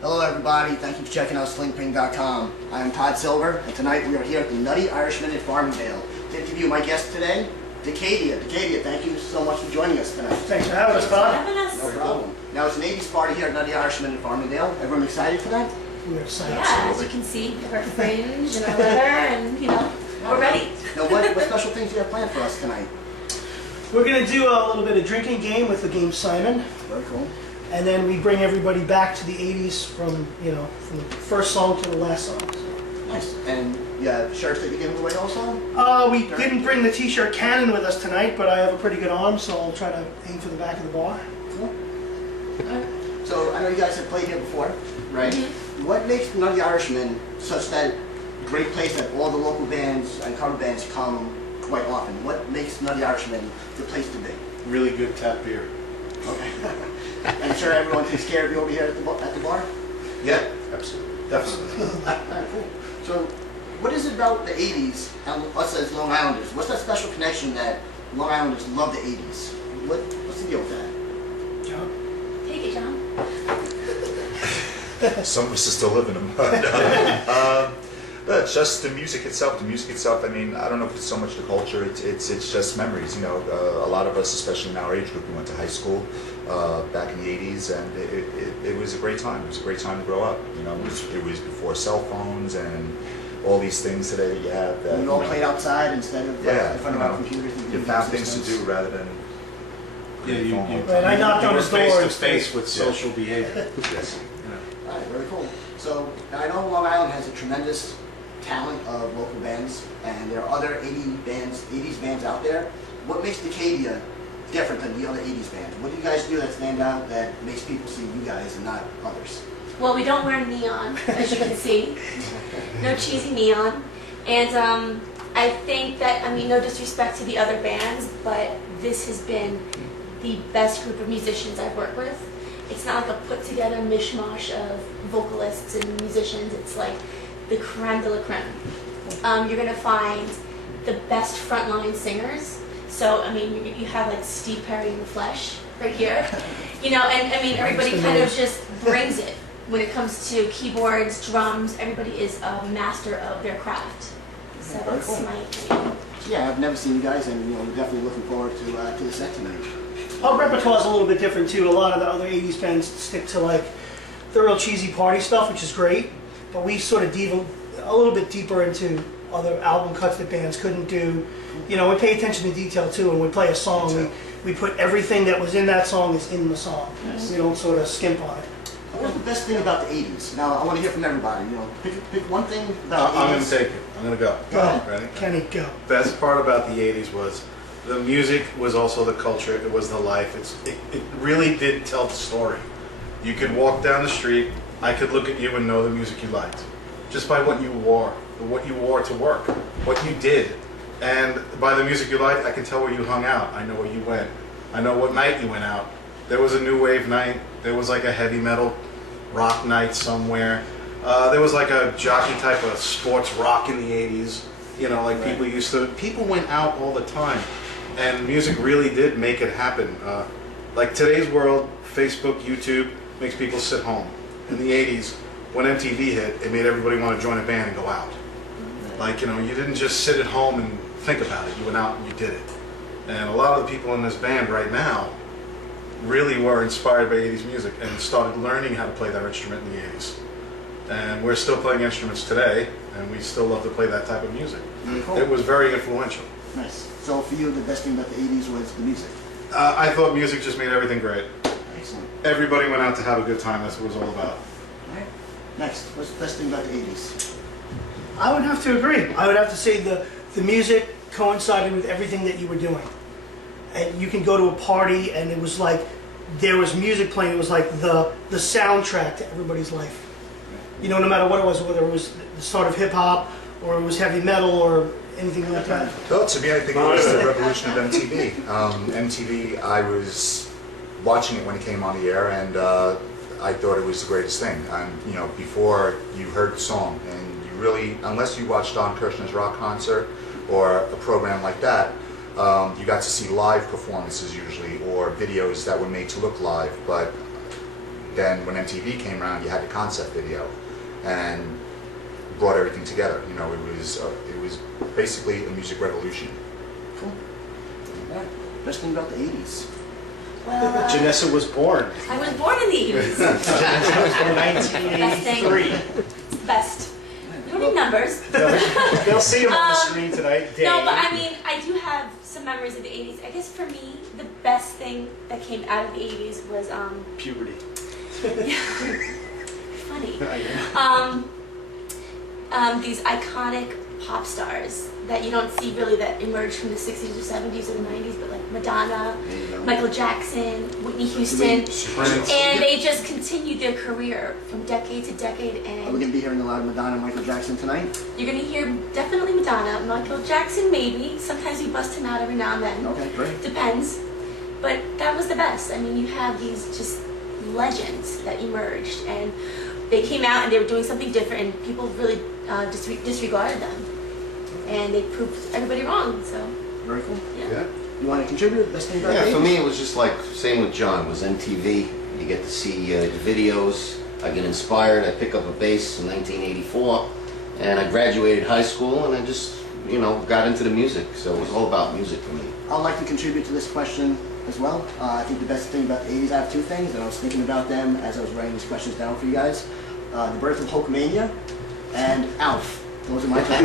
Hello everybody, thank you for checking out slingping.com. I am Todd Silver, and tonight we are here at the Nutty Irishman in Farmingdale to interview my guest today, Decadia. Decadia, thank you so much for joining us tonight. Thanks for having us, Todd. No problem. Now it's an 80s party here at Nutty Irishman in Farmingdale. Everyone excited for that? We're excited. Yeah, as you can see, we have our fringe and our leather, and we're ready. Now what special things do you have planned for us tonight? We're going to do a little bit of drinking game with the game Simon. Very cool. And then we bring everybody back to the 80s from the first song to the last song. So. Nice. And you have shirts that you're giving away also? We didn't bring the t-shirt cannon with us tonight, but I have a pretty good arm, so I'll try to aim for the back of the bar. Cool. Alright. So I know you guys have played here before, right? Mm-hmm. What makes the Nutty Irishman such that great place that all the local bands and cover bands come quite often? What makes Nutty Irishman the place to be? Really good tap beer. Okay. I'm sure everyone takes care of you over here at the bar? Yeah, absolutely. Definitely. Alright, cool. So, what is it about the 80s and us as Long Islanders? What's that special connection that Long Islanders love the 80s? What's the deal with that? John? Take it, John. Some of us are still living them. But just the music itself. The music itself. I mean, I don't know if it's so much the culture. It's just memories. You know, a lot of us, especially in our age group, we went to high school back in the '80s, and it was a great time. It was a great time to grow up. You know, it was before cell phones and all these things today that you have. That, we all played outside instead of in front of our computers. You found things to do rather than. Right, I knocked on his door. Face to face with social behavior. Yes. All right, very cool. So now I know Long Island has a tremendous talent of local bands, and there are other 80s bands out there. What makes Decadia different than the other 80s bands? What do you guys do that stand out that makes people see you guys and not others? Well, we don't wear neon, as you can see. No cheesy neon. And I think that, no disrespect to the other bands, but this has been the best group of musicians I've worked with. It's not like a put-together mishmash of vocalists and musicians. It's like the creme de la creme. You're going to find the best frontline singers. So, you have like Steve Perry in the flesh right here. Everybody kind of just brings it. When it comes to keyboards, drums, everybody is a master of their craft. So Very that's cool. my opinion. Yeah, I've never seen you guys, and we're definitely looking forward to the set tonight. Our repertoire is a little bit different too. A lot of the other 80s bands stick to like the real cheesy party stuff, which is great, but we sort of dive a little bit deeper into other album cuts that bands couldn't do. We pay attention to detail too, and we play a song, we put everything that was in that song is in the song. Yes. We don't sort of skimp on it. What's the best thing about the 80s? Now, I want to hear from everybody. Pick one thing about the 80s. I'm going to take it. I'm going to go. Go. Ready? Kenny, go. Best part about the 80s was the music was also the culture. It was the life. It really did tell the story. You could walk down the street. I could look at you and know the music you liked. Just by what you wore to work, what you did. And by the music you liked, I can tell where you hung out. I know where you went. I know what night you went out. There was a new wave night. There was like a heavy metal rock night somewhere. There was like a jockey type of sports rock in the 80s. People went out all the time. And music really did make it happen. Like today's world, Facebook, YouTube, makes people sit home. In the 80s, when MTV hit, it made everybody want to join a band and go out. Like, you didn't just sit at home and think about it. You went out and you did it. And a lot of the people in this band right now really were inspired by 80s music and started learning how to play that instrument in the 80s. And we're still playing instruments today, and we still love to play that type of music. Cool. It was very influential. Nice. So for you, the best thing about the 80s was the music? I thought music just made everything great. Excellent. Everybody went out to have a good time. That's what it was all about. All right. Next, what's the best thing about the 80s? I would have to agree. I would have to say the music coincided with everything that you were doing. And you can go to a party and it was like there was music playing. It was like the soundtrack to everybody's life. No matter what it was, whether it was the start of hip hop or it was heavy metal or anything like that. Well, to me, I think it was the revolution of MTV. MTV, I was watching it when it came on the air, and I thought it was the greatest thing. Before you heard the song, and you really, unless you watched Don Kirshner's rock concert or a program like that, you got to see live performances usually, or videos that were made to look live. But then when MTV came around, you had the concept video, and brought everything together. You know, it was basically a music revolution. Cool. Yeah. Best thing about the 80s. Well, Janessa was born. I was born in the 80s. Janessa was born in 1983. It's the best. You don't need numbers. They'll see them on the screen tonight. No, but I mean, I do have some memories of the 80s. I guess for me, the best thing that came out of the 80s was puberty. funny. These iconic pop stars that you don't see really that emerged from the 60s or 70s or the 90s, but like Madonna, Michael Jackson, Whitney Houston, and they just continued their career from decade to decade. Are we And going to be hearing a lot of Madonna and Michael Jackson tonight? you're gonna hear definitely Madonna, Michael Jackson maybe. Sometimes we bust him out every now and then. Okay, great. Depends. But that was the best. I mean, you have these just legends that emerged, and they came out and they were doing something different, and people really disregarded them, and they proved everybody wrong. So Very cool. yeah. You want to contribute? Best thing about the Yeah, 80s? for me it was just like, same with John, it was MTV. You get to see the videos. I get inspired. I pick up a bass in 1984, and I graduated high school, and I just, you know, got into the music. So it was all about music for me. I'd like to contribute to this question as well. I think the best thing about the 80s, I have two things, and I was thinking about them as I was writing these questions down for you guys. The birth of Hulkamania and Alf. Those are my two.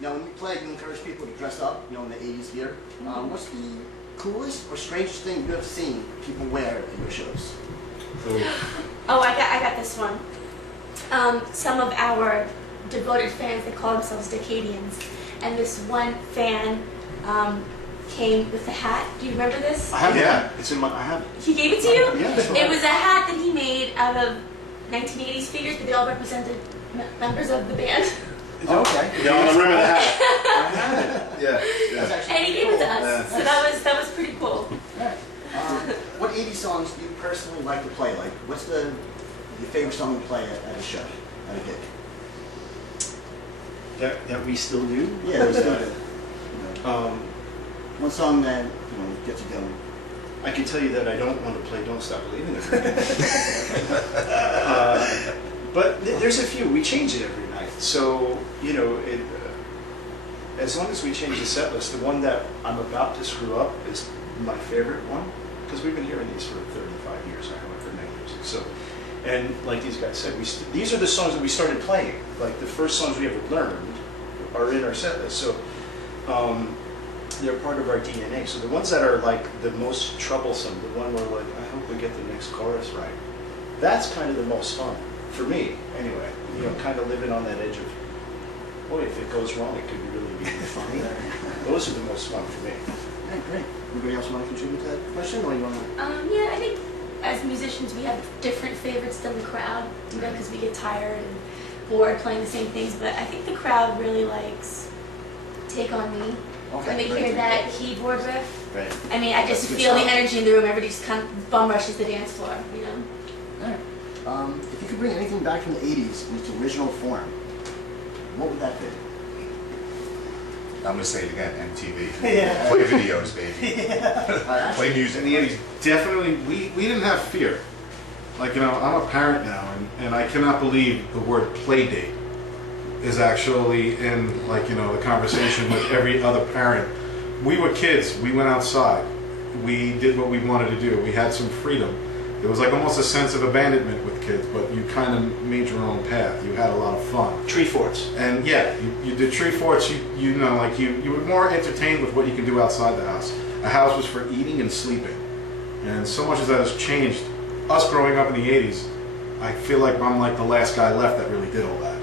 Now, when you play, you encourage people to dress up, you know, in the 80s gear. What's the coolest or strangest thing you have seen people wear at your shows? Oh, I got this one. Some of our devoted fans, they call themselves Decadians, and this one fan came with a hat. Do you remember this? I have Yeah. it. It's in my. I have it. He gave it to you? Yeah, that's It was a hat that he made out of 1980s figures, but they all represented members of the band. Okay. Yeah, I remember that. Yeah. That's actually And he gave it to us. Yeah. So that was pretty cool. Alright. What 80s songs do you personally like to play? Like, what's your favorite song to play at a show, at a gig? That we still do. Yeah, we still do. You know, one song that, you know, gets you going. I can tell you that I don't want to play "Don't Stop Believing" It. But there's a few. We change it every night. So you know, as long as we change the set list, the one that I'm about to screw up is my favorite one, because we've been hearing these for 35 years. I haven't heard any music. So, and like these guys said, these are the songs that we started playing. Like the first songs we ever learned are in our set list. So. They're part of our DNA. So the ones that are like the most troublesome, the one where like, I hope we get the next chorus right. That's kind of the most fun, for me anyway. You know, kind of living on that edge of, boy, if it goes wrong, it could really be funny. Those are the most fun for me. Yeah, great. Anybody else want to contribute to that question, or you want to? Yeah, I think as musicians we have different favorites than the crowd, you know, because we get tired and bored playing the same things. But I think the crowd really likes "Take on Me." When they hear that keyboard riff, Right. I mean, I just That's a good feel the song. energy in the room. Everybody just kind of bum rushes the dance floor, you know. Alright. If you could bring anything back from the 80s in its original form, what would that be? I'm gonna say it again, MTV. Yeah. Play videos, baby. Play In music. the 80s, definitely, we didn't have fear. Like, you know, I'm a parent now, and I cannot believe the word play date is actually in, like, you know, the conversation with every other parent. We were kids. We went outside. We did what we wanted to do. We had some freedom. It was like almost a sense of abandonment with kids, but you kind of made your own path. You had a lot of fun. Tree forts. And yeah, you did tree forts. You know, like you were more entertained with what you could do outside the house. A house was for eating and sleeping, and so much as that has changed. Us growing up in the '80s, I feel like I'm like the last guy left that really did all that.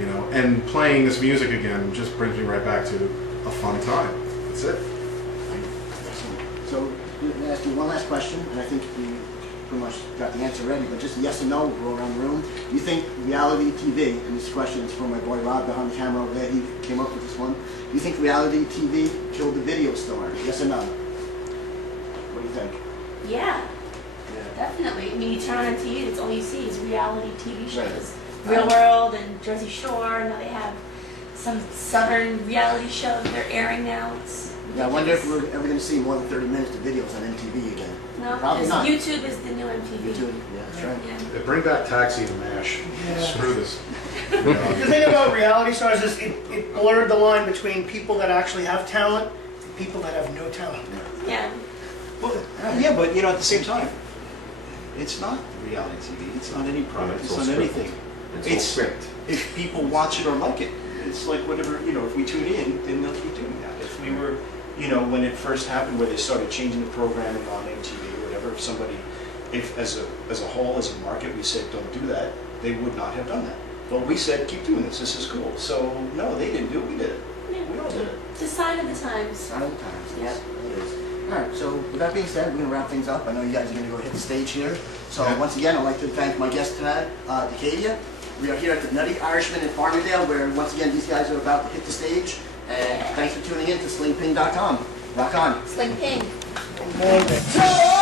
You know, and playing this music again just brings me right back to a fun time. That's it. Excellent. So, I'm going to ask you one last question, and I think you pretty much got the answer ready, but just yes or no, we'll go around the room. Do you think reality TV, and this question is from my boy Rob behind the camera over there, he came up with this one. Do you think reality TV killed the video store? Yes or no? What do you think? Yeah, definitely. I mean, you turn on TV, that's all you see is reality TV shows. Right. Real World and Jersey Shore. Now they have some southern reality show that they're airing now. It's Yeah, I wonder if ridiculous. we're ever going to see more than 30 minutes of videos on MTV again. No, Probably because not. YouTube is the new MTV. YouTube, yeah, that's right. Yeah. Yeah, bring back Taxi and MASH. Yeah. Screw this. The thing about reality stars is it blurred the line between people that actually have talent and people that have no talent. Yeah. Well, yeah, but you know, at the same time, it's not reality TV. It's not any product. It's It's all not scripted. anything. It's all script. If people watch it or like it, it's like whatever, you know, if we tune in, then they'll keep doing that. If we were, you know, when it first happened where they started changing the programming on MTV or whatever, if somebody, if as a whole, as a market, we said don't do that, they would not have done that. But we said keep doing this, this is cool. So no, they didn't do it, we did it. Yeah. We all did it. It's a sign of the times. Sign of the times. Yep. It is. All right, so with that being said, we're going to wrap things up. I know you guys are going to go hit the stage here. So Yeah. once again, I'd like to thank my guest tonight, Decadia. We are here at the Nutty Irishman in Farmingdale, where once again, these guys are about to hit the stage. And thanks for tuning in to slingping.com. Rock on. Sling ping. And,